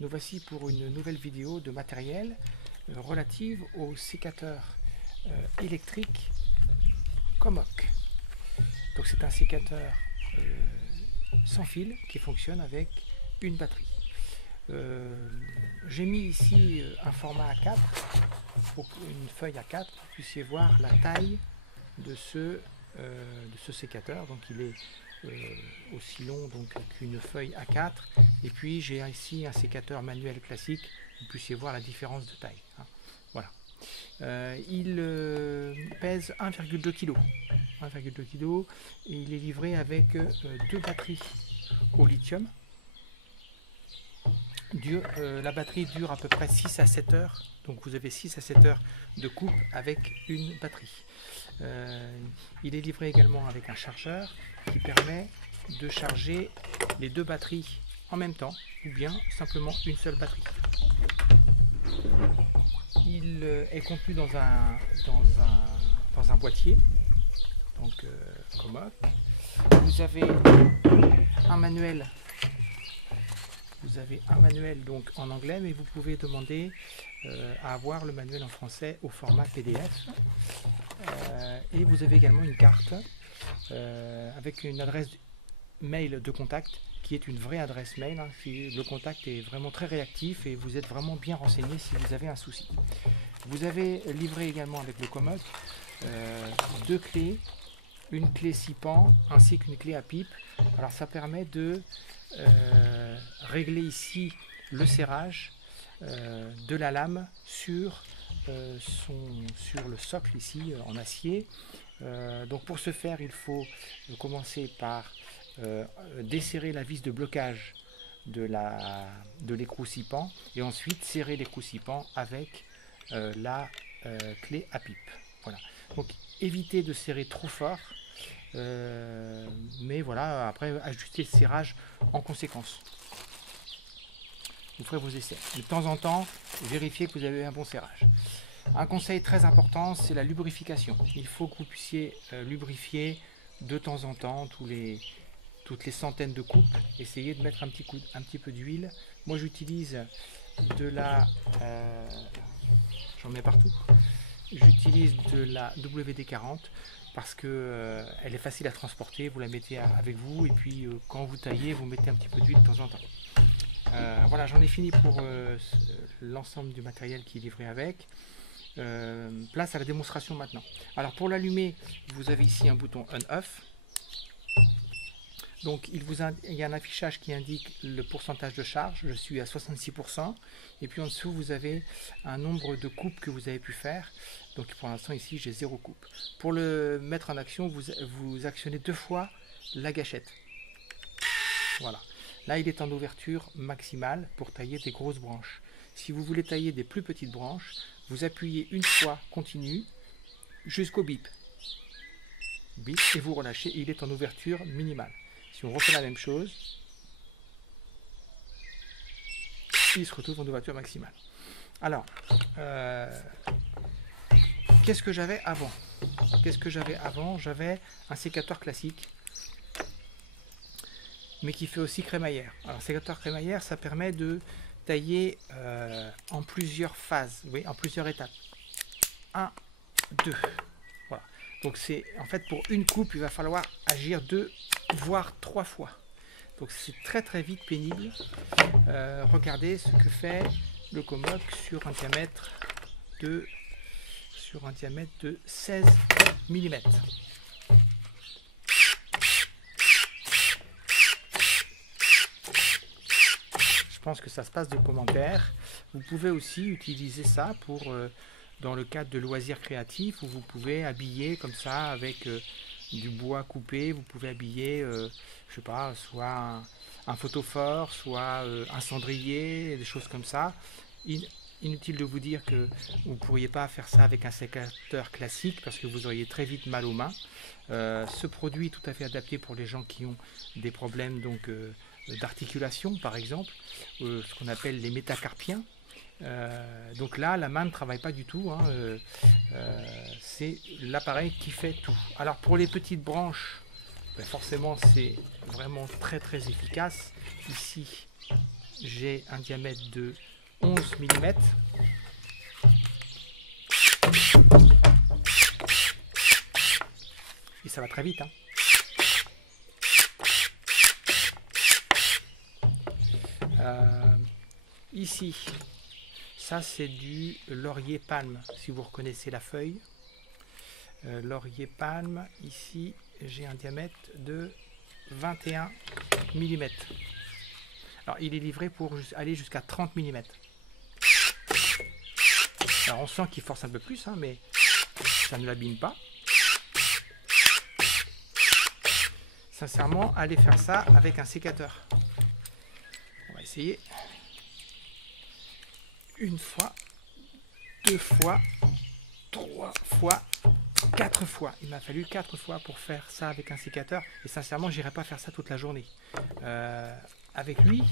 Nous voici pour une nouvelle vidéo de matériel relative au sécateur électrique Comoc. Donc c'est un sécateur sans fil qui fonctionne avec une batterie. J'ai mis ici un format A4, une feuille A4, pour que vous puissiez voir la taille de ce sécateur. Donc il est aussi long qu'une feuille A4, et puis j'ai ici un sécateur manuel classique, vous puissiez voir la différence de taille. Voilà. Il pèse 1,2 kg. 1,2 kg et il est livré avec deux batteries au lithium. La batterie dure à peu près 6 à 7 heures, donc vous avez 6 à 7 heures de coupe avec une batterie. Il est livré également avec un chargeur qui permet de charger les deux batteries en même temps, ou bien simplement une seule batterie. Il est contenu dans un boîtier, donc Comoc. Vous avez un manuel. Donc en anglais, mais vous pouvez demander à avoir le manuel en français au format PDF. Et vous avez également une carte avec une adresse mail de contact qui est une vraie adresse mail. Le contact est vraiment très réactif et vous êtes vraiment bien renseigné si vous avez un souci. Vous avez livré également avec le Comoc deux clés, une clé 6 pans ainsi qu'une clé à pipe. Alors ça permet de régler ici le serrage de la lame sur le socle ici en acier. Donc pour ce faire, il faut commencer par desserrer la vis de blocage de l'écrou 6 pans et ensuite serrer l'écrou 6 pans avec la clé à pipe. Voilà. Donc évitez de serrer trop fort. Mais voilà, après ajustez le serrage en conséquence. Vous ferez vos essais. De temps en temps, vérifiez que vous avez un bon serrage. Un conseil très important, c'est la lubrification. Il faut que vous puissiez lubrifier de temps en temps, toutes les centaines de coupes. Essayez de mettre un petit peu d'huile. Moi j'utilise de la... j'en mets partout. J'utilise de la WD-40 parce que elle est facile à transporter, vous la mettez avec vous et puis quand vous taillez, vous mettez un petit peu d'huile de temps en temps. Voilà, j'en ai fini pour l'ensemble du matériel qui est livré avec. Place à la démonstration maintenant. Alors pour l'allumer, vous avez ici un bouton on-off. Donc il y a un affichage qui indique le pourcentage de charge, je suis à 66%, et puis en dessous vous avez un nombre de coupes que vous avez pu faire. Donc pour l'instant ici j'ai 0 coupe. Pour le mettre en action, vous actionnez 2 fois la gâchette. Voilà. Là il est en ouverture maximale pour tailler des grosses branches. Si vous voulez tailler des plus petites branches, vous appuyez une fois continue jusqu'au bip. Bip et vous relâchez et il est en ouverture minimale. Si on refait la même chose, il se retrouve en ouverture maximale. Alors, qu'est-ce que j'avais avant? J'avais un sécateur classique, mais qui fait aussi crémaillère. Alors, sécateur crémaillère, ça permet de tailler en plusieurs phases, oui, en plusieurs étapes. 1, 2. Voilà. Donc, c'est en fait pour une coupe, il va falloir agir 2 voire 3 fois. Donc c'est très très vite pénible. Regardez ce que fait le Comoc sur un diamètre de 16 mm. Je pense que ça se passe de commentaires. Vous pouvez aussi utiliser ça pour dans le cadre de loisirs créatifs où vous pouvez habiller comme ça avec du bois coupé, vous pouvez habiller, je sais pas, soit un photophore, soit un cendrier, des choses comme ça. Inutile de vous dire que vous ne pourriez pas faire ça avec un sécateur classique parce que vous auriez très vite mal aux mains. Ce produit est tout à fait adapté pour les gens qui ont des problèmes d'articulation, par exemple, ce qu'on appelle les métacarpiens. Donc là, la main ne travaille pas du tout, c'est l'appareil qui fait tout. Alors pour les petites branches, forcément c'est vraiment très très efficace. Ici, j'ai un diamètre de 11 mm. Et ça va très vite, hein. Ici, ça c'est du laurier palme, si vous reconnaissez la feuille. Laurier palme, ici j'ai un diamètre de 21 mm. Alors il est livré pour aller jusqu'à 30 mm. Alors on sent qu'il force un peu plus, hein, mais ça ne l'abîme pas. Sincèrement, allez faire ça avec un sécateur. On va essayer. Une fois, 2 fois, 3 fois, 4 fois. Il m'a fallu 4 fois pour faire ça avec un sécateur. Et sincèrement, j'irai pas faire ça toute la journée. Avec lui,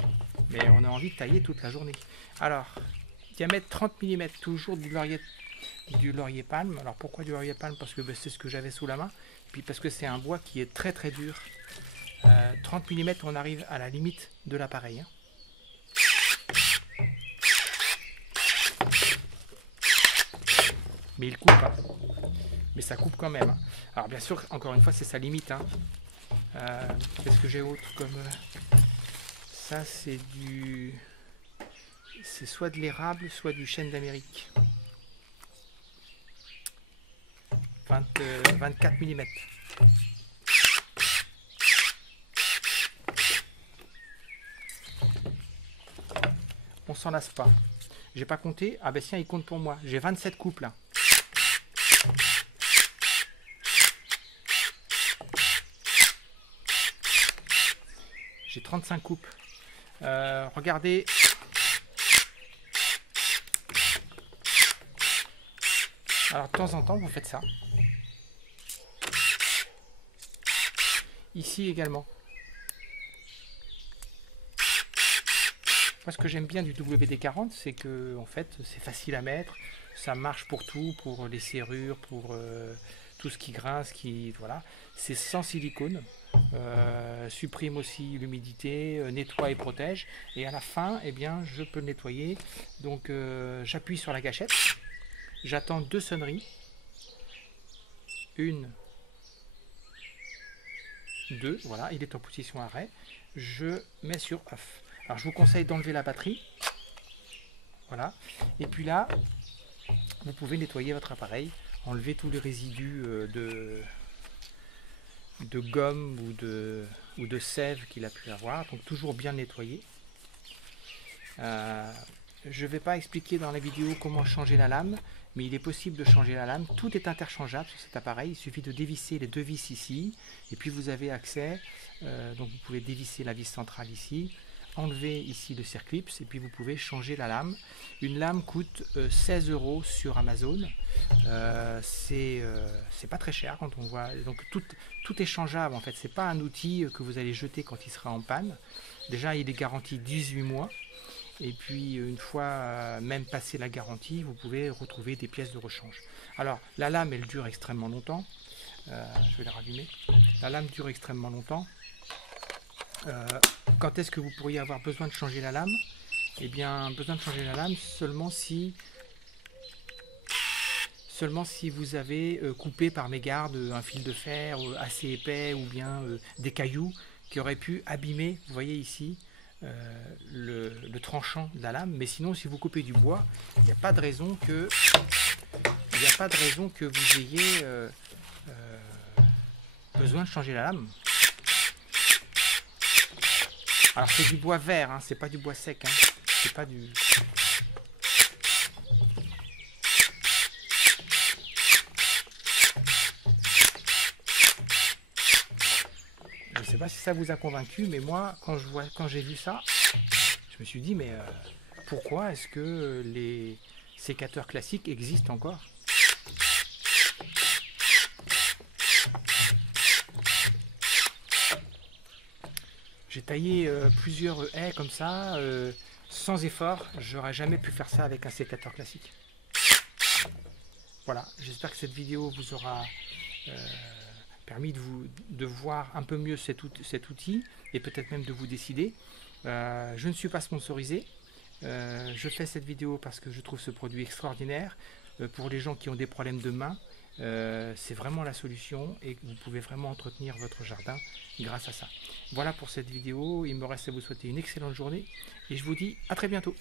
mais on a envie de tailler toute la journée. Alors, diamètre 30 mm, toujours du laurier palme. Alors pourquoi du laurier palme? Parce que c'est ce que j'avais sous la main. Et puis parce que c'est un bois qui est très très dur. 30 mm, on arrive à la limite de l'appareil. Hein. Mais il coupe, hein. Mais ça coupe quand même. Hein. Alors bien sûr, encore une fois, c'est sa limite. Hein. Qu'est-ce que j'ai autre comme... ça, c'est du... c'est soit de l'érable, soit du chêne d'Amérique. 24 mm. On s'en lasse pas. J'ai pas compté. Ah ben tiens, il compte pour moi. J'ai 27 coupes là. J'ai 35 coupes. Regardez. Alors de temps en temps, vous faites ça. Ici également. Moi, ce que j'aime bien du WD-40, c'est que en fait, c'est facile à mettre. Ça marche pour tout, pour les serrures, pour tout ce qui grince, voilà. C'est sans silicone. Supprime aussi l'humidité, nettoie et protège. Et à la fin, eh bien, je peux le nettoyer. Donc, j'appuie sur la gâchette. J'attends 2 sonneries. 1, 2. Voilà, il est en position arrêt. Je mets sur off. Alors je vous conseille d'enlever la batterie. Voilà. Et puis là, vous pouvez nettoyer votre appareil, enlever tous les résidus de gomme ou de sève qu'il a pu avoir. Donc toujours bien nettoyer. Je ne vais pas expliquer dans la vidéo comment changer la lame, mais il est possible de changer la lame. Tout est interchangeable sur cet appareil. Il suffit de dévisser les 2 vis ici. Et puis vous avez accès. Donc vous pouvez dévisser la vis centrale ici. Enlever ici le circlips et puis vous pouvez changer la lame. Une lame coûte 16 € sur Amazon. C'est pas très cher quand on voit. Donc tout est changeable en fait. C'est pas un outil que vous allez jeter quand il sera en panne. Déjà il est garanti 18 mois. Et puis une fois même passé la garantie, vous pouvez retrouver des pièces de rechange. Alors la lame elle dure extrêmement longtemps. Je vais la rallumer. La lame dure extrêmement longtemps. Quand est-ce que vous pourriez avoir besoin de changer la lame? Eh bien, besoin de changer la lame seulement si vous avez coupé par mégarde un fil de fer assez épais ou bien des cailloux qui auraient pu abîmer, vous voyez ici, le tranchant de la lame. Mais sinon, si vous coupez du bois, il n'y a pas de raison que vous ayez besoin de changer la lame. Alors c'est du bois vert, hein, c'est pas du bois sec, hein, c'est pas du... Je sais pas si ça vous a convaincu, mais moi quand j'ai vu ça, je me suis dit mais pourquoi est-ce que les sécateurs classiques existent encore? J'ai taillé plusieurs haies comme ça, sans effort. J'aurais jamais pu faire ça avec un sécateur classique. Voilà, j'espère que cette vidéo vous aura permis de voir un peu mieux cet outil et peut-être même de vous décider. Je ne suis pas sponsorisé. Je fais cette vidéo parce que je trouve ce produit extraordinaire. Pour les gens qui ont des problèmes de main, c'est vraiment la solution et vous pouvez vraiment entretenir votre jardin grâce à ça. Voilà pour cette vidéo. Il me reste à vous souhaiter une excellente journée et je vous dis à très bientôt.